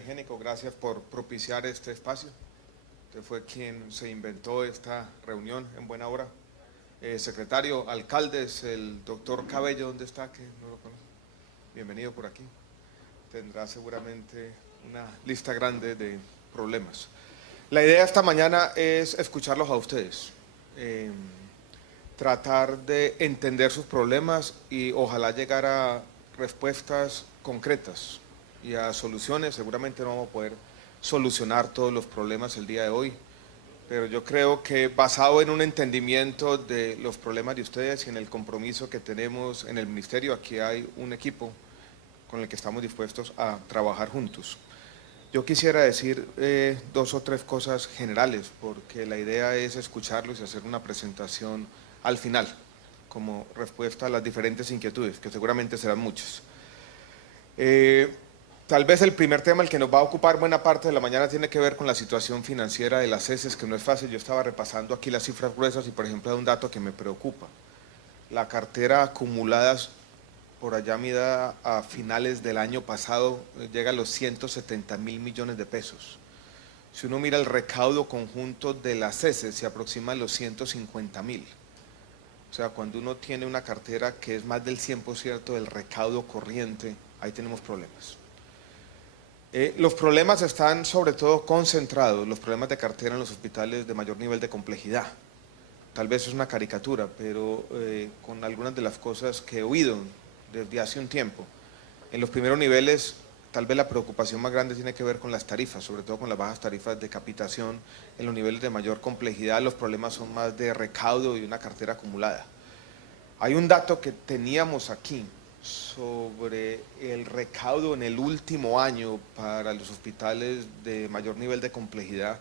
Génico, gracias por propiciar este espacio. Usted fue quien se inventó esta reunión en buena hora. Secretario, alcaldes, el doctor Cabello, ¿dónde está? Que no lo conozco. Bienvenido por aquí. Tendrá seguramente una lista grande de problemas. La idea esta mañana es escucharlos a ustedes, tratar de entender sus problemas y ojalá llegar a respuestas concretas y a soluciones. Seguramente no vamos a poder solucionar todos los problemas el día de hoy, pero yo creo que basado en un entendimiento de los problemas de ustedes y en el compromiso que tenemos en el ministerio, aquí hay un equipo con el que estamos dispuestos a trabajar juntos. Yo quisiera decir dos o tres cosas generales, porque la idea es escucharlos y hacer una presentación al final, como respuesta a las diferentes inquietudes, que seguramente serán muchas. Tal vez el primer tema, el que nos va a ocupar buena parte de la mañana, tiene que ver con la situación financiera de las ESES, que no es fácil. Yo estaba repasando aquí las cifras gruesas y, por ejemplo, hay un dato que me preocupa. La cartera acumulada por allá mida a finales del año pasado llega a los 170.000 millones de pesos. Si uno mira el recaudo conjunto de las ESES, se aproxima a los 150.000. O sea, cuando uno tiene una cartera que es más del 100% del recaudo corriente, ahí tenemos problemas. Los problemas están sobre todo concentrados, los problemas de cartera en los hospitales de mayor nivel de complejidad. Tal vez es una caricatura, pero con algunas de las cosas que he oído desde hace un tiempo. En los primeros niveles, tal vez la preocupación más grande tiene que ver con las tarifas, sobre todo con las bajas tarifas de capitación. En los niveles de mayor complejidad, los problemas son más de recaudo y una cartera acumulada. Hay un dato que teníamos aquí sobre el recaudo en el último año para los hospitales de mayor nivel de complejidad,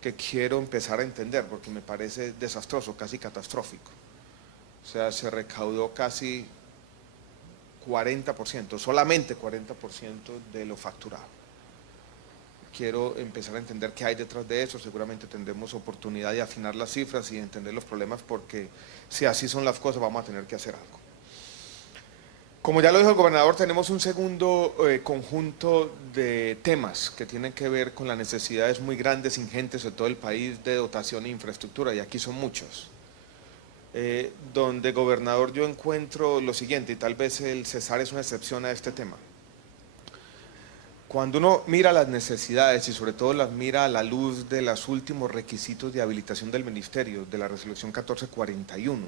que quiero empezar a entender porque me parece desastroso, casi catastrófico. O sea, se recaudó casi 40%, solamente 40% de lo facturado. Quiero empezar a entender qué hay detrás de eso. Seguramente tendremos oportunidad de afinar las cifras y entender los problemas, porque si así son las cosas vamos a tener que hacer algo. Como ya lo dijo el gobernador, tenemos un segundo conjunto de temas que tienen que ver con las necesidades muy grandes, ingentes de todo el país de dotación e infraestructura, y aquí son muchos. Donde, gobernador, yo encuentro lo siguiente, y tal vez el Cesar es una excepción a este tema. Cuando uno mira las necesidades y sobre todo las mira a la luz de los últimos requisitos de habilitación del ministerio, de la resolución 1441,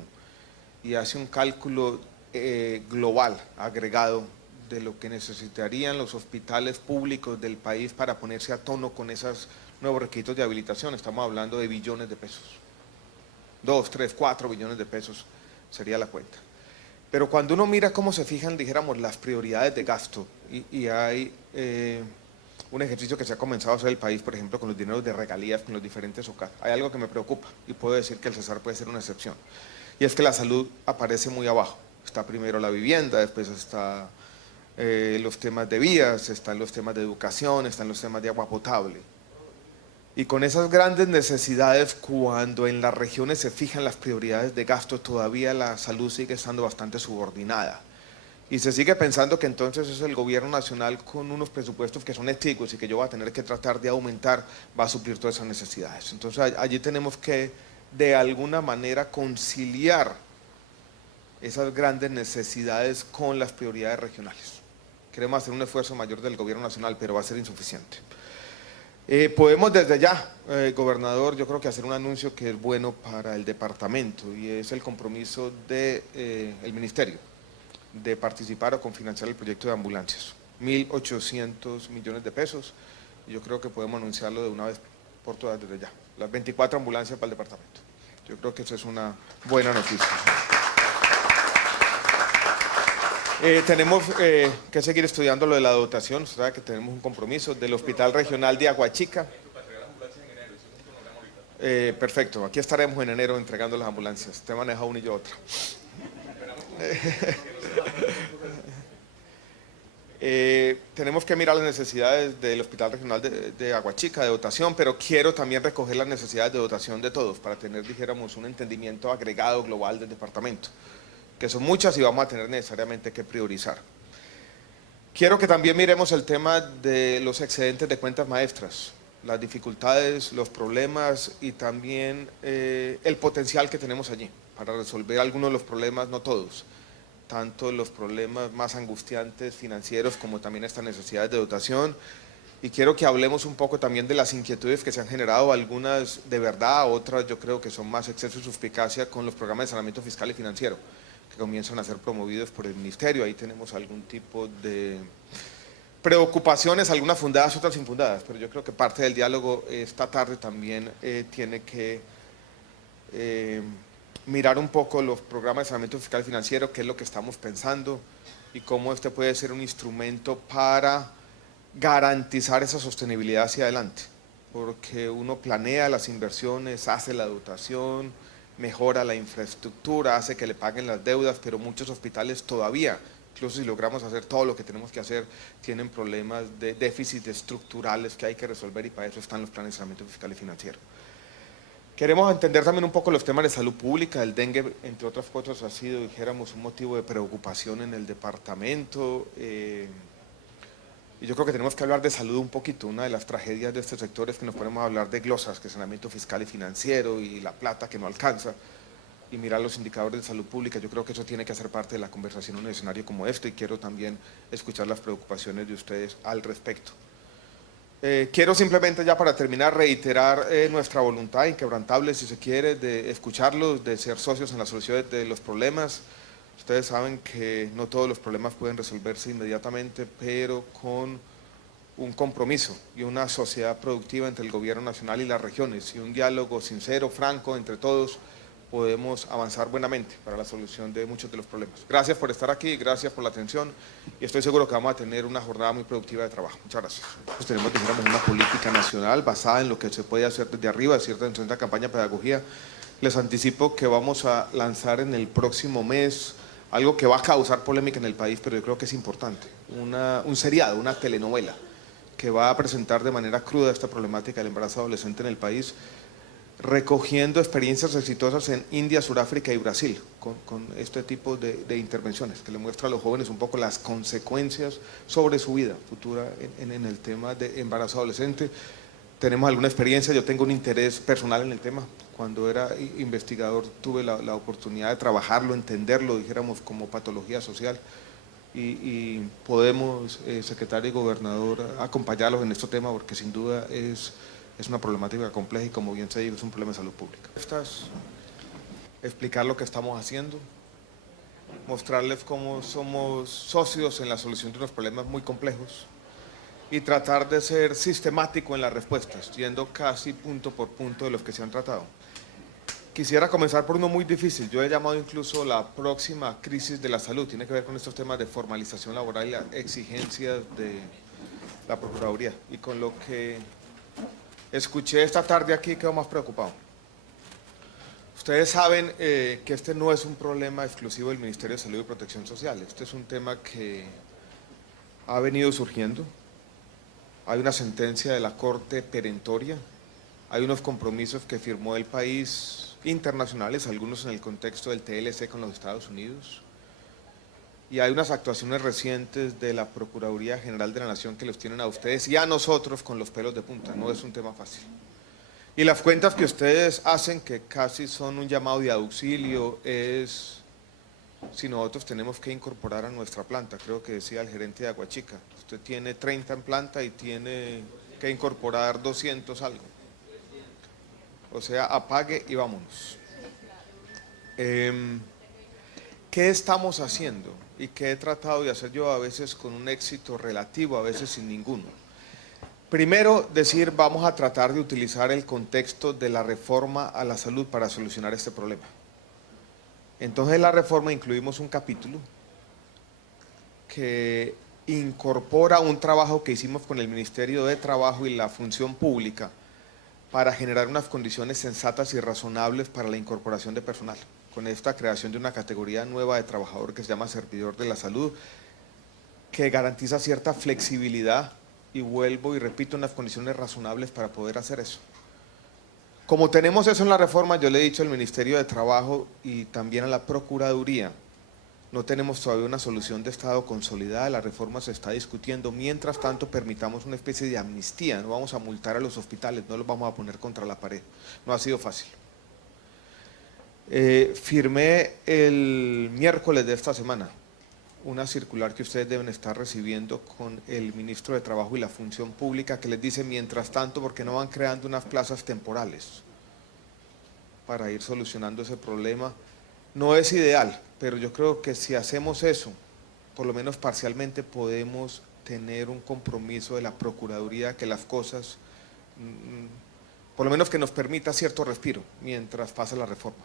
y hace un cálculo global, agregado, de lo que necesitarían los hospitales públicos del país para ponerse a tono con esos nuevos requisitos de habilitación, estamos hablando de billones de pesos. 2, 3, 4 billones de pesos sería la cuenta. Pero cuando uno mira cómo se fijan, dijéramos, las prioridades de gasto, y hay un ejercicio que se ha comenzado a hacer en el país, por ejemplo, con los dineros de regalías, con los diferentes OCAS, hay algo que me preocupa, y puedo decir que el Cesar puede ser una excepción, y es que la salud aparece muy abajo. Está primero la vivienda, después está los temas de vías, están los temas de educación, están los temas de agua potable. Y con esas grandes necesidades, cuando en las regiones se fijan las prioridades de gasto, todavía la salud sigue estando bastante subordinada. Y se sigue pensando que entonces es el gobierno nacional, con unos presupuestos que son exiguos y que yo voy a tener que tratar de aumentar, va a suplir todas esas necesidades. Entonces allí tenemos que, de alguna manera, conciliar esas grandes necesidades con las prioridades regionales. Queremos hacer un esfuerzo mayor del gobierno nacional, pero va a ser insuficiente. Podemos desde ya, gobernador, yo creo que hacer un anuncio que es bueno para el departamento, y es el compromiso del ministerio de participar o confinanciar el proyecto de ambulancias. 1.800 millones de pesos, y yo creo que podemos anunciarlo de una vez por todas desde ya. Las 24 ambulancias para el departamento. Yo creo que eso es una buena noticia. Tenemos que seguir estudiando lo de la dotación. Usted sabe que tenemos un compromiso del Hospital Regional de Aguachica. Perfecto, aquí estaremos en enero entregando las ambulancias. Usted maneja una y yo otra. Tenemos que mirar las necesidades del Hospital Regional de Aguachica, de dotación, pero quiero también recoger las necesidades de dotación de todos, para tener, dijéramos, un entendimiento agregado global del departamento, que son muchas y vamos a tener necesariamente que priorizar. Quiero que también miremos el tema de los excedentes de cuentas maestras, las dificultades, los problemas y también el potencial que tenemos allí para resolver algunos de los problemas, no todos, tanto los problemas más angustiantes financieros como también estas necesidades de dotación. Y quiero que hablemos un poco también de las inquietudes que se han generado, algunas de verdad, otras yo creo que son más exceso y suspicacia con los programas de saneamiento fiscal y financiero que comienzan a ser promovidos por el Ministerio. Ahí tenemos algún tipo de preocupaciones, algunas fundadas, otras infundadas, pero yo creo que parte del diálogo esta tarde también tiene que mirar un poco los programas de saneamiento fiscal y financiero, qué es lo que estamos pensando y cómo este puede ser un instrumento para garantizar esa sostenibilidad hacia adelante, porque uno planea las inversiones, hace la dotación, mejora la infraestructura, hace que le paguen las deudas, pero muchos hospitales todavía, incluso si logramos hacer todo lo que tenemos que hacer, tienen problemas de déficit estructurales que hay que resolver y para eso están los planes de saneamiento fiscal y financiero. Queremos entender también un poco los temas de salud pública. El dengue, entre otras cosas, ha sido, dijéramos, un motivo de preocupación en el departamento. Y yo creo que tenemos que hablar de salud un poquito. Una de las tragedias de este sector es que nos ponemos a hablar de glosas, que es saneamiento fiscal y financiero y la plata que no alcanza, y mirar los indicadores de salud pública. Yo creo que eso tiene que hacer parte de la conversación en un escenario como este y quiero también escuchar las preocupaciones de ustedes al respecto. Quiero simplemente ya para terminar reiterar nuestra voluntad inquebrantable, si se quiere, de escucharlos, de ser socios en la solución de los problemas. Ustedes saben que no todos los problemas pueden resolverse inmediatamente, pero con un compromiso y una sociedad productiva entre el gobierno nacional y las regiones y un diálogo sincero, franco, entre todos, podemos avanzar buenamente para la solución de muchos de los problemas. Gracias por estar aquí, gracias por la atención y estoy seguro que vamos a tener una jornada muy productiva de trabajo. Muchas gracias. Pues tenemos, dijéramos, una política nacional basada en lo que se puede hacer desde arriba, cierta en la campaña de pedagogía. Les anticipo que vamos a lanzar en el próximo mes algo que va a causar polémica en el país, pero yo creo que es importante, un seriado, una telenovela que va a presentar de manera cruda esta problemática del embarazo adolescente en el país, recogiendo experiencias exitosas en India, Sudáfrica y Brasil, con este tipo de intervenciones, que le muestra a los jóvenes un poco las consecuencias sobre su vida futura en el tema de embarazo adolescente. Tenemos alguna experiencia, yo tengo un interés personal en el tema. Cuando era investigador tuve la oportunidad de trabajarlo, entenderlo, dijéramos, como patología social. Y podemos, secretario y gobernador, acompañarlos en este tema porque sin duda es una problemática compleja y como bien se dice, es un problema de salud pública. Explicar lo que estamos haciendo, mostrarles cómo somos socios en la solución de unos problemas muy complejos y tratar de ser sistemático en las respuestas, yendo casi punto por punto de los que se han tratado. Quisiera comenzar por uno muy difícil, yo he llamado incluso la próxima crisis de la salud, tiene que ver con estos temas de formalización laboral y las exigencias de la Procuraduría. Y con lo que escuché esta tarde aquí quedo más preocupado. Ustedes saben que este no es un problema exclusivo del Ministerio de Salud y Protección Social, este es un tema que ha venido surgiendo. Hay una sentencia de la Corte perentoria, hay unos compromisos que firmó el país internacionales, algunos en el contexto del TLC con los Estados Unidos, y hay unas actuaciones recientes de la Procuraduría General de la Nación que los tienen a ustedes y a nosotros con los pelos de punta, no es un tema fácil. Y las cuentas que ustedes hacen, que casi son un llamado de auxilio, es si nosotros tenemos que incorporar a nuestra planta, creo que decía el gerente de Aguachica, usted tiene 30 en planta y tiene que incorporar 200 algo. O sea, apague y vámonos. ¿Qué estamos haciendo? Y qué he tratado de hacer yo a veces con un éxito relativo, a veces sin ninguno. Primero, decir, vamos a tratar de utilizar el contexto de la reforma a la salud para solucionar este problema. Entonces, en la reforma incluimos un capítulo que incorpora un trabajo que hicimos con el Ministerio de Trabajo y la Función Pública para generar unas condiciones sensatas y razonables para la incorporación de personal, con esta creación de una categoría nueva de trabajador que se llama servidor de la salud, que garantiza cierta flexibilidad y vuelvo y repito, unas condiciones razonables para poder hacer eso. Como tenemos eso en la reforma, yo le he dicho al Ministerio de Trabajo y también a la Procuraduría, No tenemos todavía una solución de Estado consolidada, la reforma se está discutiendo. Mientras tanto, permitamos una especie de amnistía. No vamos a multar a los hospitales, no los vamos a poner contra la pared. No ha sido fácil. Firmé el miércoles de esta semana una circular que ustedes deben estar recibiendo con el ministro de Trabajo y la Función Pública, que les dice, mientras tanto, ¿por qué no van creando unas plazas temporales para ir solucionando ese problema? No es ideal, pero yo creo que si hacemos eso, por lo menos parcialmente podemos tener un compromiso de la Procuraduría que las cosas, por lo menos que nos permita cierto respiro mientras pasa la reforma.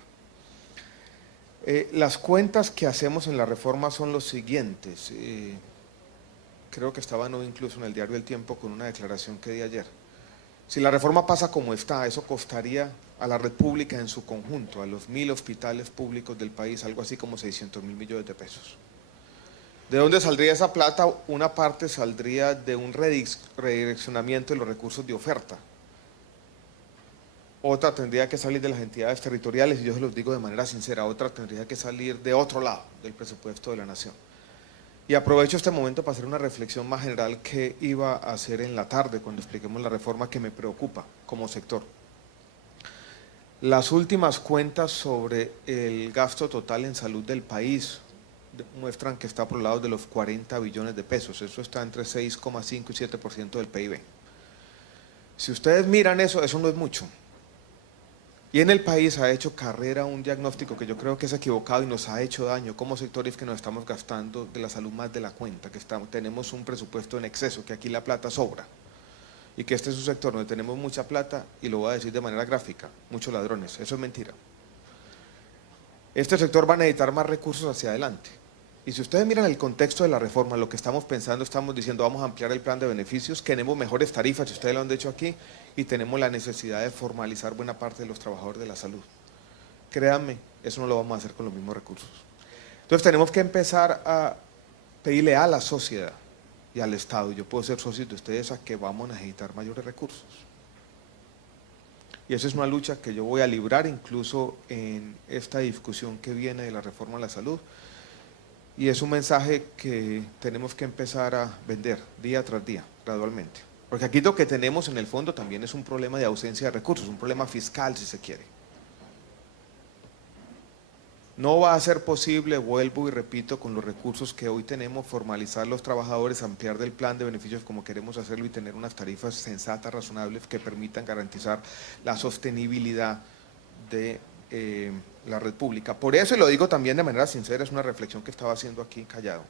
Las cuentas que hacemos en la reforma son los siguientes. Creo que estaban hoy incluso en el diario El Tiempo con una declaración que di ayer. Si la reforma pasa como está, eso costaría a la red pública en su conjunto, a los 1000 hospitales públicos del país, algo así como 600.000 millones de pesos. ¿De dónde saldría esa plata? Una parte saldría de un redireccionamiento de los recursos de oferta. Otra tendría que salir de las entidades territoriales, y yo se los digo de manera sincera, otra tendría que salir de otro lado del presupuesto de la nación. Y aprovecho este momento para hacer una reflexión más general que iba a hacer en la tarde cuando expliquemos la reforma que me preocupa como sector. Las últimas cuentas sobre el gasto total en salud del país muestran que está por el lado de los 40 billones de pesos, eso está entre 6,5 y 7% del PIB. Si ustedes miran eso, eso no es mucho. Y en el país ha hecho carrera un diagnóstico que yo creo que es equivocado y nos ha hecho daño como sectores, que nos estamos gastando de la salud más de la cuenta, que tenemos un presupuesto en exceso, que aquí la plata sobra, y que este es un sector donde tenemos mucha plata, y lo voy a decir de manera gráfica, muchos ladrones. Eso es mentira. Este sector va a necesitar más recursos hacia adelante. Y si ustedes miran el contexto de la reforma, lo que estamos pensando, estamos diciendo vamos a ampliar el plan de beneficios, queremos mejores tarifas, si ustedes lo han dicho aquí, y tenemos la necesidad de formalizar buena parte de los trabajadores de la salud. Créanme, eso no lo vamos a hacer con los mismos recursos. Entonces tenemos que empezar a pedirle a la sociedad y al Estado, yo puedo ser socio de ustedes, a que vamos a necesitar mayores recursos. Y esa es una lucha que yo voy a librar incluso en esta discusión que viene de la reforma a la salud. Y es un mensaje que tenemos que empezar a vender día tras día, gradualmente. Porque aquí lo que tenemos en el fondo también es un problema de ausencia de recursos, un problema fiscal si se quiere. No va a ser posible, vuelvo y repito, con los recursos que hoy tenemos, formalizar los trabajadores, ampliar del plan de beneficios como queremos hacerlo y tener unas tarifas sensatas, razonables, que permitan garantizar la sostenibilidad de la red pública. Por eso, y lo digo también de manera sincera, es una reflexión que estaba haciendo aquí callado.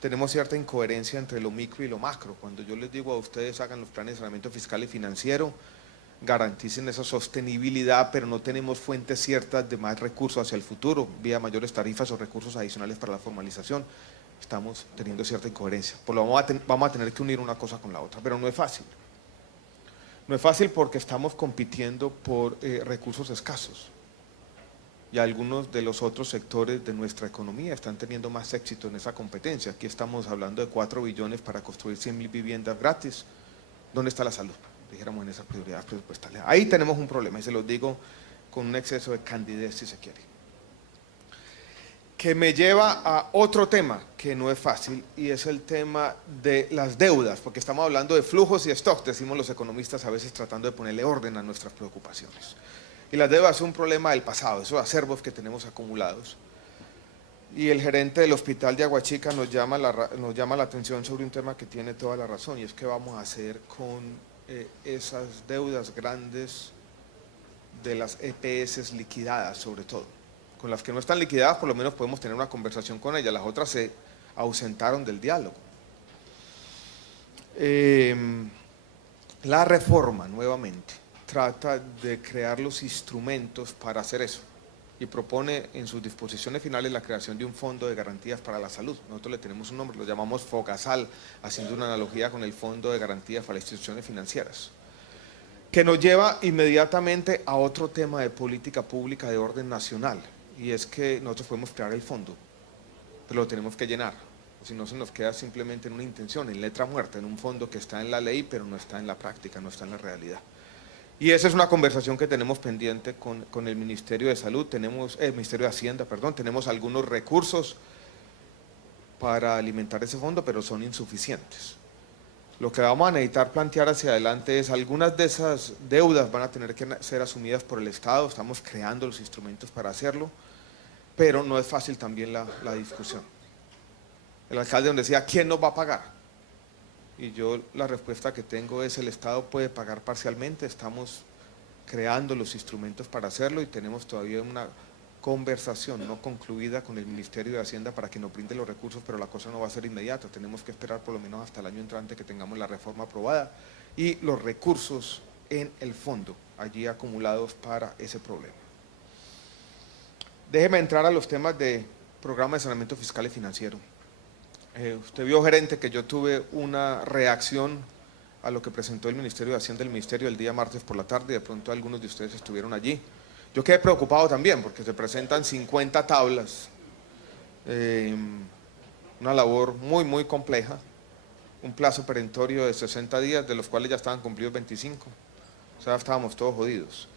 Tenemos cierta incoherencia entre lo micro y lo macro. Cuando yo les digo a ustedes hagan los planes de saneamiento fiscal y financiero, garanticen esa sostenibilidad, pero no tenemos fuentes ciertas de más recursos hacia el futuro, vía mayores tarifas o recursos adicionales para la formalización, estamos teniendo cierta incoherencia. Por lo vamos a tener que unir una cosa con la otra, pero no es fácil. No es fácil porque estamos compitiendo por recursos escasos. Y algunos de los otros sectores de nuestra economía están teniendo más éxito en esa competencia. Aquí estamos hablando de 4 billones para construir 100.000 viviendas gratis. ¿Dónde está la salud? Dijéramos en esas prioridades presupuestales. Ahí tenemos un problema, y se los digo con un exceso de candidez, si se quiere. Que me lleva a otro tema que no es fácil, y es el tema de las deudas, porque estamos hablando de flujos y stocks, decimos los economistas a veces, tratando de ponerle orden a nuestras preocupaciones. Y las deudas son un problema del pasado, esos acervos que tenemos acumulados. Y el gerente del hospital de Aguachica nos llama la atención sobre un tema que tiene toda la razón, y es que vamos a hacer con esas deudas grandes de las EPS liquidadas, sobre todo. Con las que no están liquidadas, por lo menos podemos tener una conversación con ellas, las otras se ausentaron del diálogo. La reforma, nuevamente, trata de crear los instrumentos para hacer eso, y propone en sus disposiciones finales la creación de un fondo de garantías para la salud. Nosotros le tenemos un nombre, lo llamamos FOGASAL, haciendo una analogía con el Fondo de Garantías para las Instituciones Financieras, que nos lleva inmediatamente a otro tema de política pública de orden nacional, y es que nosotros podemos crear el fondo, pero lo tenemos que llenar, si no se nos queda simplemente en una intención, en letra muerta, en un fondo que está en la ley, pero no está en la práctica, no está en la realidad. Y esa es una conversación que tenemos pendiente con el Ministerio de Salud, Ministerio de Hacienda, perdón, tenemos algunos recursos para alimentar ese fondo, pero son insuficientes. Lo que vamos a necesitar plantear hacia adelante es algunas de esas deudas van a tener que ser asumidas por el Estado, estamos creando los instrumentos para hacerlo, pero no es fácil también la discusión. El alcalde nos decía, ¿quién nos va a pagar? Y yo la respuesta que tengo es el Estado puede pagar parcialmente, estamos creando los instrumentos para hacerlo y tenemos todavía una conversación no concluida con el Ministerio de Hacienda para que nos brinde los recursos, pero la cosa no va a ser inmediata, tenemos que esperar por lo menos hasta el año entrante que tengamos la reforma aprobada y los recursos en el fondo allí acumulados para ese problema. Déjeme entrar a los temas de programa de saneamiento fiscal y financiero. Usted vio, gerente, que yo tuve una reacción a lo que presentó el Ministerio de Hacienda del Ministerio el día martes por la tarde, de pronto algunos de ustedes estuvieron allí. Yo quedé preocupado también porque se presentan 50 tablas, una labor muy compleja, un plazo perentorio de 60 días, de los cuales ya estaban cumplidos 25, o sea, estábamos todos jodidos.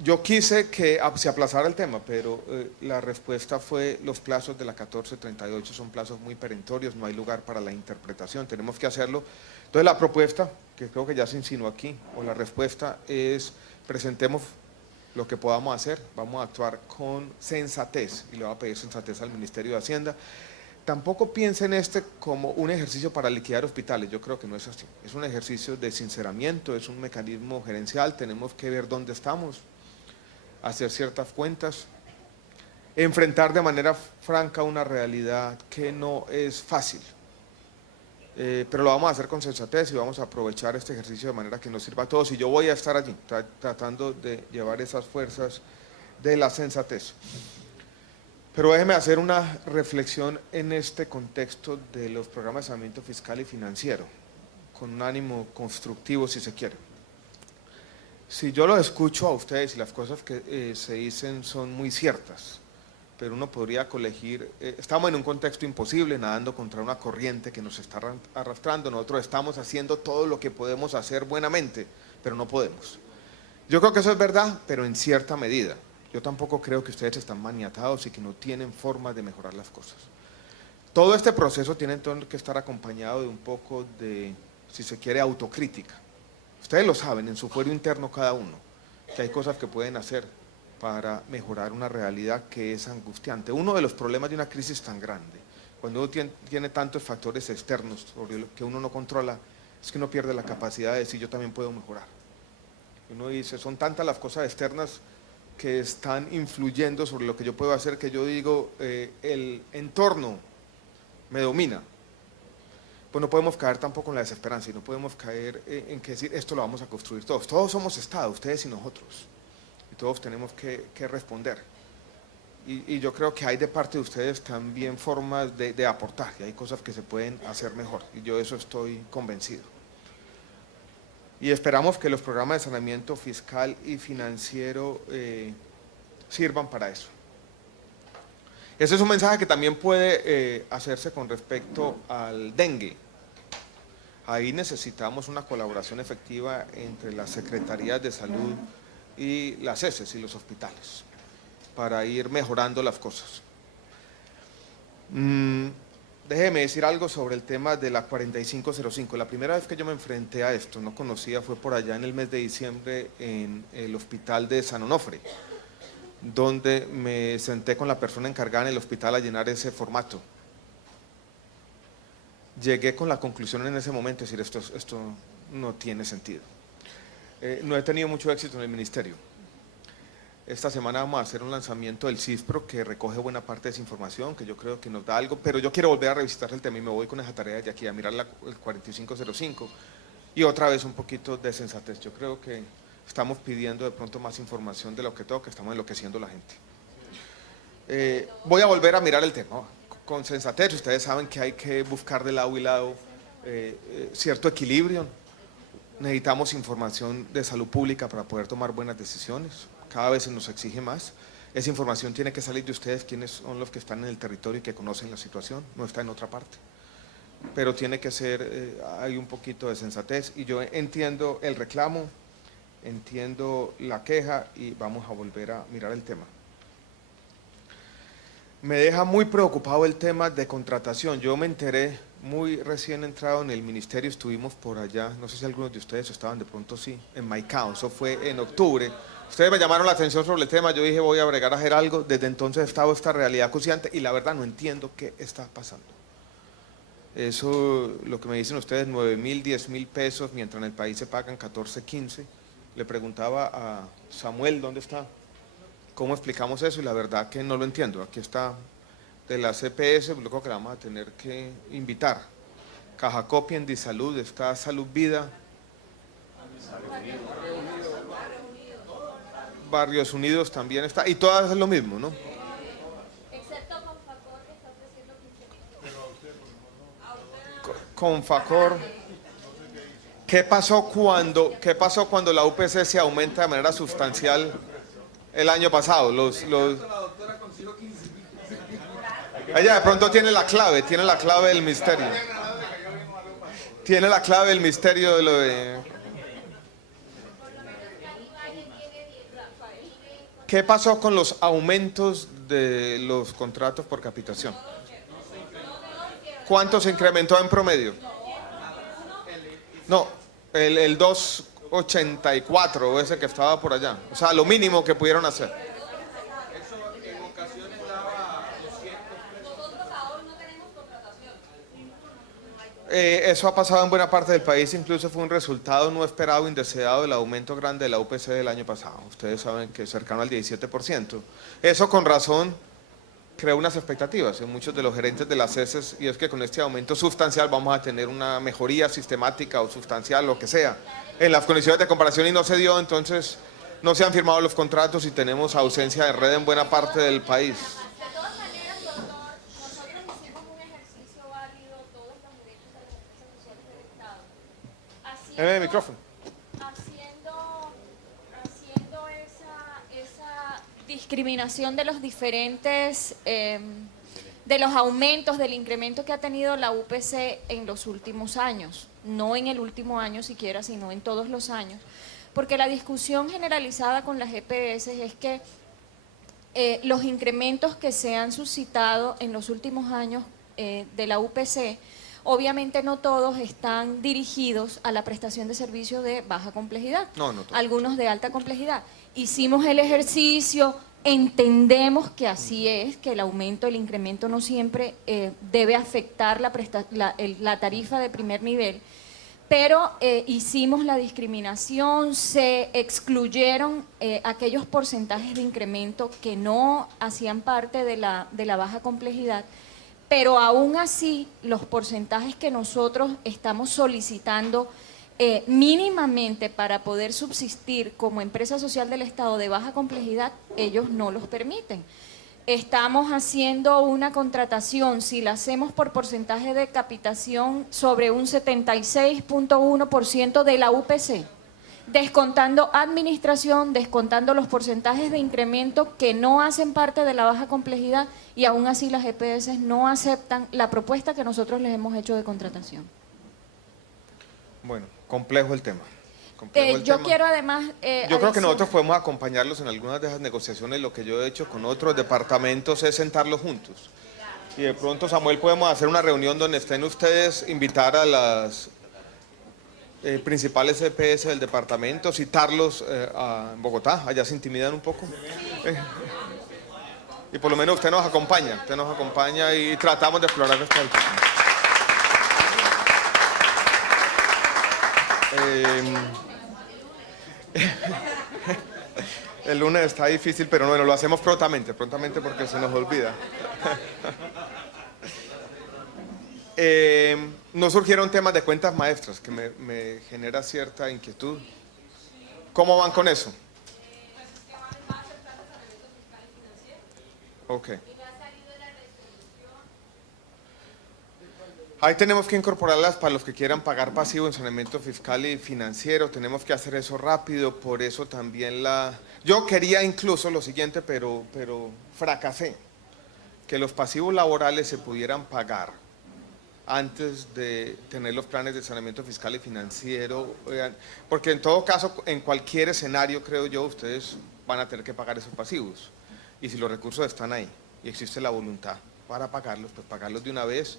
Yo quise que se aplazara el tema, pero la respuesta fue los plazos de la 1438 son plazos muy perentorios, no hay lugar para la interpretación, tenemos que hacerlo. Entonces la propuesta, que creo que ya se insinuó aquí, o la respuesta es presentemos lo que podamos hacer, vamos a actuar con sensatez, y le voy a pedir sensatez al Ministerio de Hacienda. Tampoco piensen como un ejercicio para liquidar hospitales, yo creo que no es así. Es un ejercicio de sinceramiento, es un mecanismo gerencial, tenemos que ver dónde estamos, hacer ciertas cuentas, enfrentar de manera franca una realidad que no es fácil. Pero lo vamos a hacer con sensatez y vamos a aprovechar este ejercicio de manera que nos sirva a todos. Y yo voy a estar allí, tratando de llevar esas fuerzas de la sensatez. Pero déjeme hacer una reflexión en este contexto de los programas de saneamiento fiscal y financiero, con un ánimo constructivo si se quiere. Si yo los escucho a ustedes y las cosas que se dicen son muy ciertas, pero uno podría colegir, estamos en un contexto imposible, nadando contra una corriente que nos está arrastrando, nosotros estamos haciendo todo lo que podemos hacer buenamente, pero no podemos. Yo creo que eso es verdad, pero en cierta medida. Yo tampoco creo que ustedes están maniatados y que no tienen forma de mejorar las cosas. Todo este proceso tiene entonces que estar acompañado de un poco de, si se quiere, autocrítica. Ustedes lo saben, en su fuero interno cada uno, que hay cosas que pueden hacer para mejorar una realidad que es angustiante. Uno de los problemas de una crisis tan grande, cuando uno tiene tantos factores externos sobre lo que uno no controla, es que uno pierde la capacidad de decir yo también puedo mejorar. Uno dice, son tantas las cosas externas que están influyendo sobre lo que yo puedo hacer, que yo digo, el entorno me domina. Pues no podemos caer tampoco en la desesperanza y no podemos caer en que decir, esto lo vamos a construir todos. Todos somos Estado, ustedes y nosotros, y todos tenemos que responder. Y yo creo que hay de parte de ustedes también formas de aportar, y hay cosas que se pueden hacer mejor, y yo de eso estoy convencido. Y esperamos que los programas de saneamiento fiscal y financiero sirvan para eso. Ese es un mensaje que también puede hacerse con respecto al dengue. Ahí necesitamos una colaboración efectiva entre las secretarías de salud y las ESES y los hospitales para ir mejorando las cosas. Déjeme decir algo sobre el tema de la 4505. La primera vez que yo me enfrenté a esto, no conocía, fue por allá en el mes de diciembre en el hospital de San Onofre, donde me senté con la persona encargada en el hospital a llenar ese formato. Llegué con la conclusión en ese momento de decir esto no tiene sentido. No he tenido mucho éxito en el ministerio. Esta semana vamos a hacer un lanzamiento del CISPRO que recoge buena parte de esa información, que yo creo que nos da algo, pero yo quiero volver a revisitar el tema y me voy con esa tarea de aquí a mirar el 4505 y otra vez un poquito de sensatez. Yo creo que estamos pidiendo de pronto más información de lo que toca, estamos enloqueciendo a la gente. Voy a volver a mirar el tema con sensatez. Ustedes saben que hay que buscar de lado y lado cierto equilibrio. Necesitamos información de salud pública para poder tomar buenas decisiones. Cada vez se nos exige más. Esa información tiene que salir de ustedes, quienes son los que están en el territorio y que conocen la situación, no está en otra parte. Pero tiene que ser, hay un poquito de sensatez y yo entiendo el reclamo, entiendo la queja y vamos a volver a mirar el tema. Me deja muy preocupado el tema de contratación. Yo me enteré muy recién entrado en el ministerio, estuvimos por allá, no sé si algunos de ustedes estaban, de pronto sí, en Maicao, eso fue en octubre. Ustedes me llamaron la atención sobre el tema, yo dije voy a bregar a hacer algo, desde entonces he estado esta realidad acuciante y la verdad no entiendo qué está pasando. Eso, lo que me dicen ustedes, 9.000, 10.000 pesos, mientras en el país se pagan 14, 15. Le preguntaba a Samuel, ¿dónde está? ¿Cómo explicamos eso? Y la verdad que no lo entiendo. Aquí está de la CPS, lo que la vamos a tener que invitar. Caja Copia, en Disalud, está Salud Vida. Barrios Unidos también está. Y todas es lo mismo, ¿no? Excepto Confacor, que está ofreciendo 15.000. Confacor. ¿Qué pasó cuando la UPC se aumenta de manera sustancial el año pasado? Ella de pronto tiene la clave del misterio. Tiene la clave del misterio de lo de... ¿Qué pasó con los aumentos de los contratos por capitación? ¿Cuánto se incrementó en promedio? No, el 284, ese que estaba por allá. O sea, lo mínimo que pudieron hacer. Eso ha pasado en buena parte del país, incluso fue un resultado no esperado, indeseado del aumento grande de la UPC del año pasado. Ustedes saben que es cercano al 17%. Eso con razón creó unas expectativas en muchos de los gerentes de las CESES, y es que con este aumento sustancial vamos a tener una mejoría sistemática o sustancial, lo que sea, en las condiciones de comparación, y no se dio. Entonces no se han firmado los contratos y tenemos ausencia de red en buena parte del país. El micrófono. Haciendo esa discriminación de los diferentes, de los aumentos, del incremento que ha tenido la UPC en los últimos años, no en el último año siquiera, sino en todos los años, porque la discusión generalizada con las EPS es que los incrementos que se han suscitado en los últimos años de la UPC, obviamente no todos están dirigidos a la prestación de servicios de baja complejidad, no algunos de alta complejidad. Hicimos el ejercicio, entendemos que así es, que el aumento, el incremento no siempre debe afectar la tarifa de primer nivel, pero hicimos la discriminación, se excluyeron aquellos porcentajes de incremento que no hacían parte de la baja complejidad. Pero aún así, los porcentajes que nosotros estamos solicitando mínimamente para poder subsistir como empresa social del Estado de baja complejidad, ellos no los permiten. Estamos haciendo una contratación, si la hacemos por porcentaje de capitación, sobre un 76.1% de la UPC, descontando administración, descontando los porcentajes de incremento que no hacen parte de la baja complejidad, y aún así las EPS no aceptan la propuesta que nosotros les hemos hecho de contratación. Bueno, complejo el tema. Quiero además... yo creo que nosotros podemos acompañarlos en algunas de esas negociaciones. Lo que yo he hecho con otros departamentos es sentarlos juntos. Y de pronto, Samuel, podemos hacer una reunión donde estén ustedes, invitar a las principales EPS del departamento, citarlos en Bogotá, allá se intimidan un poco. Y por lo menos usted nos acompaña y tratamos de explorar esta discusión. El lunes está difícil, pero bueno, lo hacemos prontamente porque se nos olvida. No surgieron temas de cuentas maestras, que me genera cierta inquietud. ¿Cómo van con eso? Ok. Ahí tenemos que incorporarlas para los que quieran pagar pasivo en saneamiento fiscal y financiero. Tenemos que hacer eso rápido, por eso también yo quería incluso lo siguiente, pero fracasé, que los pasivos laborales se pudieran pagar antes de tener los planes de saneamiento fiscal y financiero, porque en todo caso, en cualquier escenario, creo yo, ustedes van a tener que pagar esos pasivos, y si los recursos están ahí. y existe la voluntad para pagarlos, pues pagarlos de una vez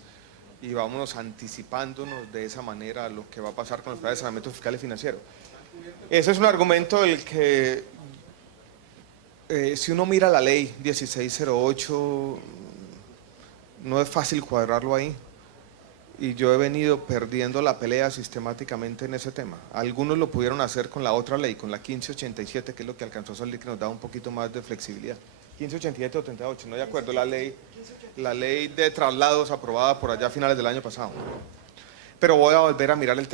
y vámonos anticipándonos de esa manera a lo que va a pasar con los planes de saneamiento fiscal y financiero. Ese es un argumento del que, si uno mira la ley 1608, no es fácil cuadrarlo ahí. Y yo he venido perdiendo la pelea sistemáticamente en ese tema. Algunos lo pudieron hacer con la otra ley, con la 1587, que es lo que alcanzó a salir, que nos da un poquito más de flexibilidad. 1587 o 38, no de acuerdo, la ley de traslados aprobada por allá a finales del año pasado. Pero voy a volver a mirar el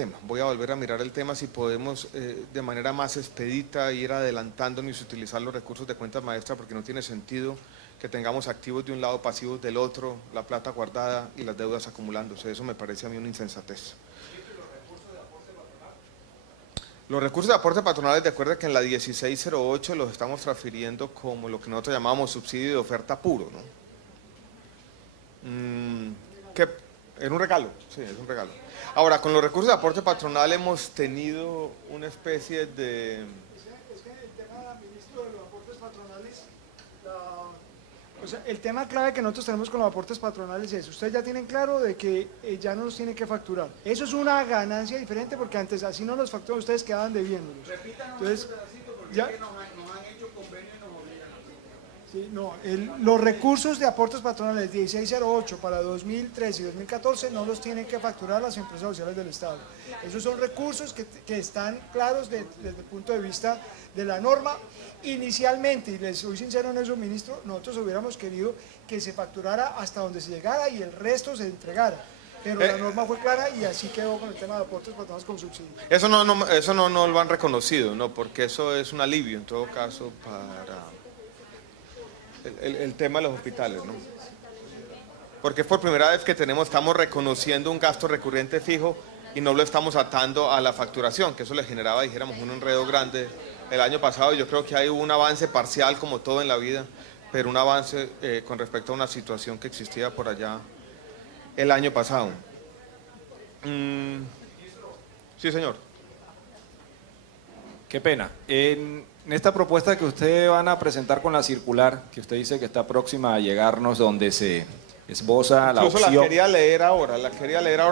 tema, si podemos de manera más expedita ir adelantándonos y utilizar los recursos de cuentas maestras, porque no tiene sentido que tengamos activos de un lado, pasivos del otro, la plata guardada y las deudas acumulándose. Eso me parece a mí una insensatez. Los recursos de aporte patronales, de acuerdo que en la 1608 los estamos transfiriendo como lo que nosotros llamamos subsidio de oferta puro, ¿no? Que es un regalo, sí, es un regalo. Ahora, con los recursos de aporte patronal hemos tenido una especie de... Es que el tema, ministro, de los aportes patronales, o sea, el tema clave que nosotros tenemos con los aportes patronales es, ustedes ya tienen claro de que ya no los tienen que facturar. Eso es una ganancia diferente porque antes así no los facturan, ustedes quedaban debiéndolos. Entonces, ya... Sí, no, los recursos de aportes patronales 1608 para 2013 y 2014 no los tienen que facturar las empresas sociales del Estado. Esos son recursos que están claros desde el punto de vista de la norma. Inicialmente, y les soy sincero en eso, ministro, nosotros hubiéramos querido que se facturara hasta donde se llegara y el resto se entregara. Pero la norma fue clara y así quedó con el tema de aportes patronales como subsidio. Eso no lo han reconocido, ¿no? Porque eso es un alivio en todo caso para... El tema de los hospitales, ¿no? Porque es por primera vez que estamos reconociendo un gasto recurrente fijo y no lo estamos atando a la facturación, que eso le generaba, dijéramos, un enredo grande el año pasado. Yo creo que hay un avance parcial, como todo en la vida, pero un avance con respecto a una situación que existía por allá el año pasado. Sí, señor. Qué pena. En esta propuesta que ustedes van a presentar con la circular, que usted dice que está próxima a llegarnos, donde se esboza la opción... Incluso la quería leer ahora,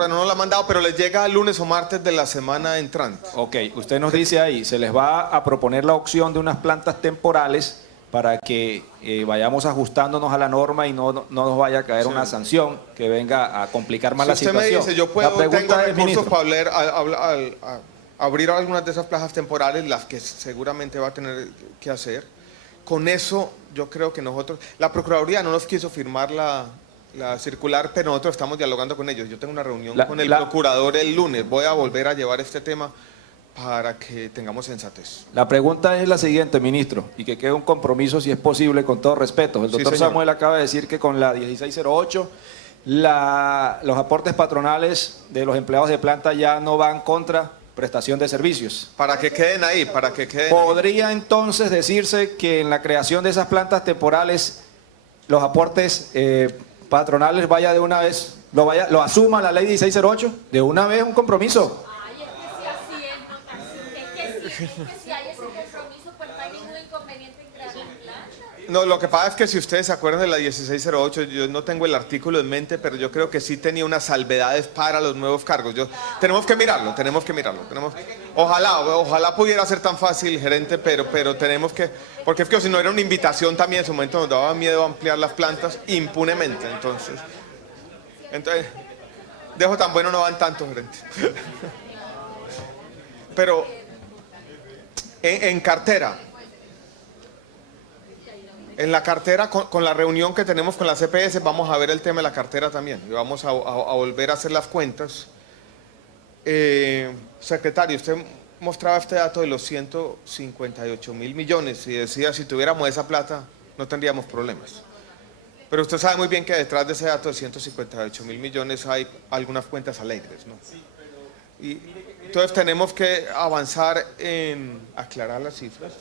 no nos la han mandado, pero les llega el lunes o martes de la semana entrante. Ok, usted nos dice ahí, se les va a proponer la opción de unas plantas temporales para que vayamos ajustándonos a la norma y no nos vaya a caer una sanción que venga a complicar más la situación. Si usted me dice, yo tengo recursos para abrir algunas de esas plazas temporales, las que seguramente va a tener que hacer. Con eso, yo creo que nosotros... La Procuraduría no nos quiso firmar la circular, pero nosotros estamos dialogando con ellos. Yo tengo una reunión con el procurador el lunes. Voy a volver a llevar este tema para que tengamos sensatez. La pregunta es la siguiente, ministro, y que quede un compromiso, si es posible, con todo respeto. El doctor Samuel acaba de decir que con la 1608... los aportes patronales de los empleados de planta ya no van contra prestación de servicios. Para que queden ahí, ¿Podría entonces decirse que en la creación de esas plantas temporales los aportes patronales vaya de una vez, lo asuma la ley 1608? De una vez un compromiso. Ay, es que si hay ese compromiso, pues no hay ningún inconveniente en crear la planta. No, lo que pasa es que si ustedes se acuerdan de la 1608, yo no tengo el artículo en mente, pero yo creo que sí tenía unas salvedades para los nuevos cargos. Tenemos que mirarlo. Ojalá pudiera ser tan fácil, gerente, pero tenemos que... Porque es que si no era una invitación también, en su momento nos daba miedo ampliar las plantas impunemente, entonces dejo tan bueno no van tanto, gerente. Pero en cartera... En la cartera, con la reunión que tenemos con la CPS, vamos a ver el tema de la cartera también. Y vamos a volver a hacer las cuentas. Secretario, usted mostraba este dato de los 158.000 millones y decía, si tuviéramos esa plata, no tendríamos problemas. Pero usted sabe muy bien que detrás de ese dato de 158.000 millones hay algunas cuentas alegres, ¿no? Y entonces tenemos que avanzar en aclarar las cifras.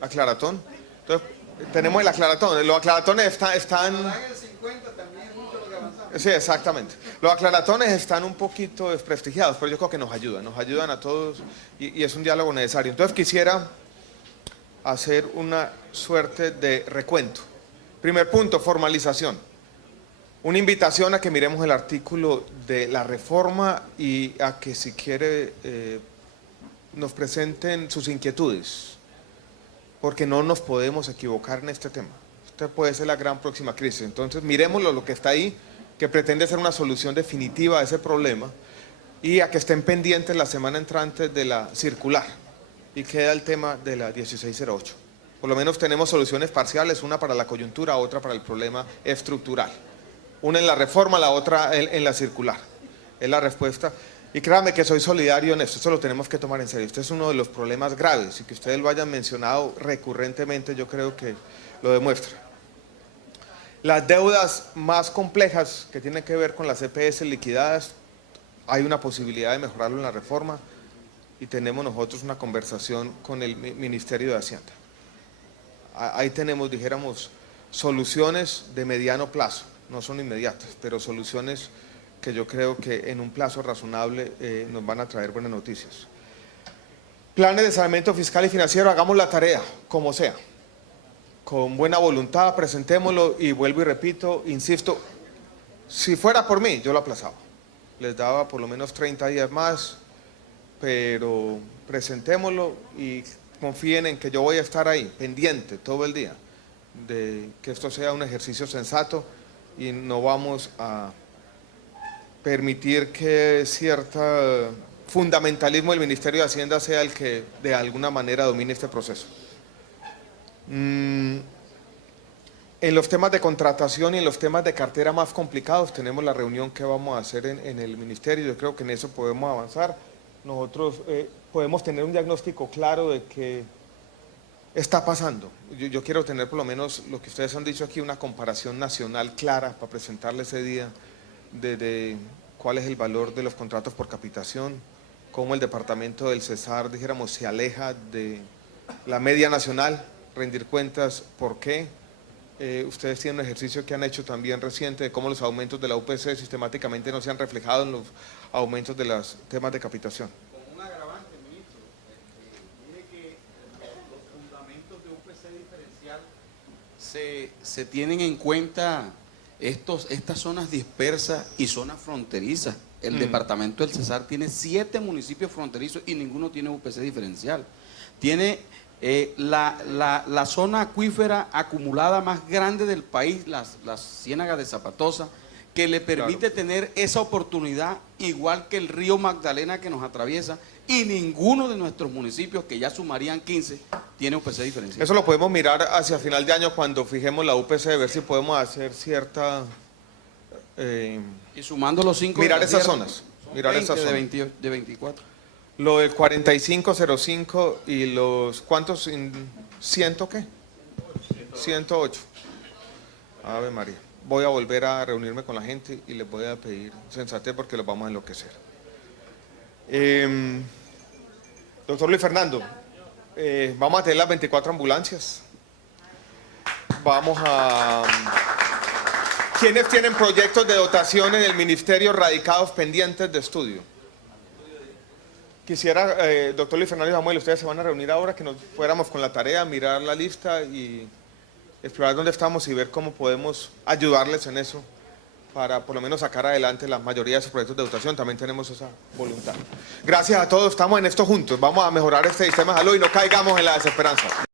Aclaratón. Entonces, tenemos el aclaratón. Los aclaratones están... Sí, exactamente. Los aclaratones están un poquito desprestigiados, pero yo creo que nos ayudan a todos y es un diálogo necesario. Entonces quisiera hacer una suerte de recuento. Primer punto, formalización. Una invitación a que miremos el artículo de la reforma y a que si quiere nos presenten sus inquietudes, porque no nos podemos equivocar en este tema. Esta puede ser la gran próxima crisis. Entonces miremoslo, lo que está ahí, que pretende ser una solución definitiva a ese problema, y a que estén pendientes la semana entrante de la circular, y queda el tema de la 1608. Por lo menos tenemos soluciones parciales, una para la coyuntura, otra para el problema estructural. Una en la reforma, la otra en la circular. Es la respuesta. Y créame que soy solidario en esto lo tenemos que tomar en serio. Este es uno de los problemas graves, y que ustedes lo hayan mencionado recurrentemente yo creo que lo demuestra. Las deudas más complejas que tienen que ver con las EPS liquidadas, hay una posibilidad de mejorarlo en la reforma, y tenemos nosotros una conversación con el Ministerio de Hacienda. Ahí tenemos, dijéramos, soluciones de mediano plazo, no son inmediatas, pero soluciones que yo creo que en un plazo razonable nos van a traer buenas noticias. Planes de saneamiento fiscal y financiero, hagamos la tarea, como sea. Con buena voluntad, presentémoslo, y vuelvo y repito, insisto, si fuera por mí, yo lo aplazaba. Les daba por lo menos 30 días más, pero presentémoslo y confíen en que yo voy a estar ahí, pendiente todo el día, de que esto sea un ejercicio sensato, y no vamos a permitir que cierto fundamentalismo del Ministerio de Hacienda sea el que de alguna manera domine este proceso. En los temas de contratación y en los temas de cartera más complicados, tenemos la reunión que vamos a hacer en el Ministerio. Yo creo que en eso podemos avanzar. Nosotros podemos tener un diagnóstico claro de qué está pasando. Yo quiero tener por lo menos lo que ustedes han dicho aquí, una comparación nacional clara para presentarle ese día de cuál es el valor de los contratos por capitación, cómo el departamento del Cesar, dijéramos, se aleja de la media nacional, rendir cuentas, por qué. Ustedes tienen un ejercicio que han hecho también reciente de cómo los aumentos de la UPC sistemáticamente no se han reflejado en los aumentos de los temas de capitación. Con un agravante, ministro, mire que los fundamentos de UPC diferencial se tienen en cuenta estas zonas dispersas y zonas fronterizas. El departamento del Cesar tiene 7 municipios fronterizos y ninguno tiene UPC diferencial. Tiene la zona acuífera acumulada más grande del país, las ciénagas de Zapatosa, que le permite tener esa oportunidad, igual que el río Magdalena que nos atraviesa, y ninguno de nuestros municipios, que ya sumarían 15, tiene UPC diferencial. Eso lo podemos mirar hacia final de año cuando fijemos la UPC, ver si podemos hacer cierta... y sumando los 5 mirar de esas tierra, zonas, mirar esas zonas. De 24. Lo del 4505 y los, ¿cuántos? ¿100 qué? 108. Ave María. Voy a volver a reunirme con la gente y les voy a pedir sensatez porque los vamos a enloquecer. Doctor Luis Fernando, vamos a tener las 24 ambulancias. Vamos a... ¿Quiénes tienen proyectos de dotación en el ministerio radicados pendientes de estudio? Quisiera, doctor Luis Fernando y Samuel, ustedes se van a reunir ahora, que nos fuéramos con la tarea, mirar la lista y explorar dónde estamos y ver cómo podemos ayudarles en eso para por lo menos sacar adelante la mayoría de esos proyectos de dotación. También tenemos esa voluntad. Gracias a todos, estamos en esto juntos. Vamos a mejorar este sistema de salud y no caigamos en la desesperanza.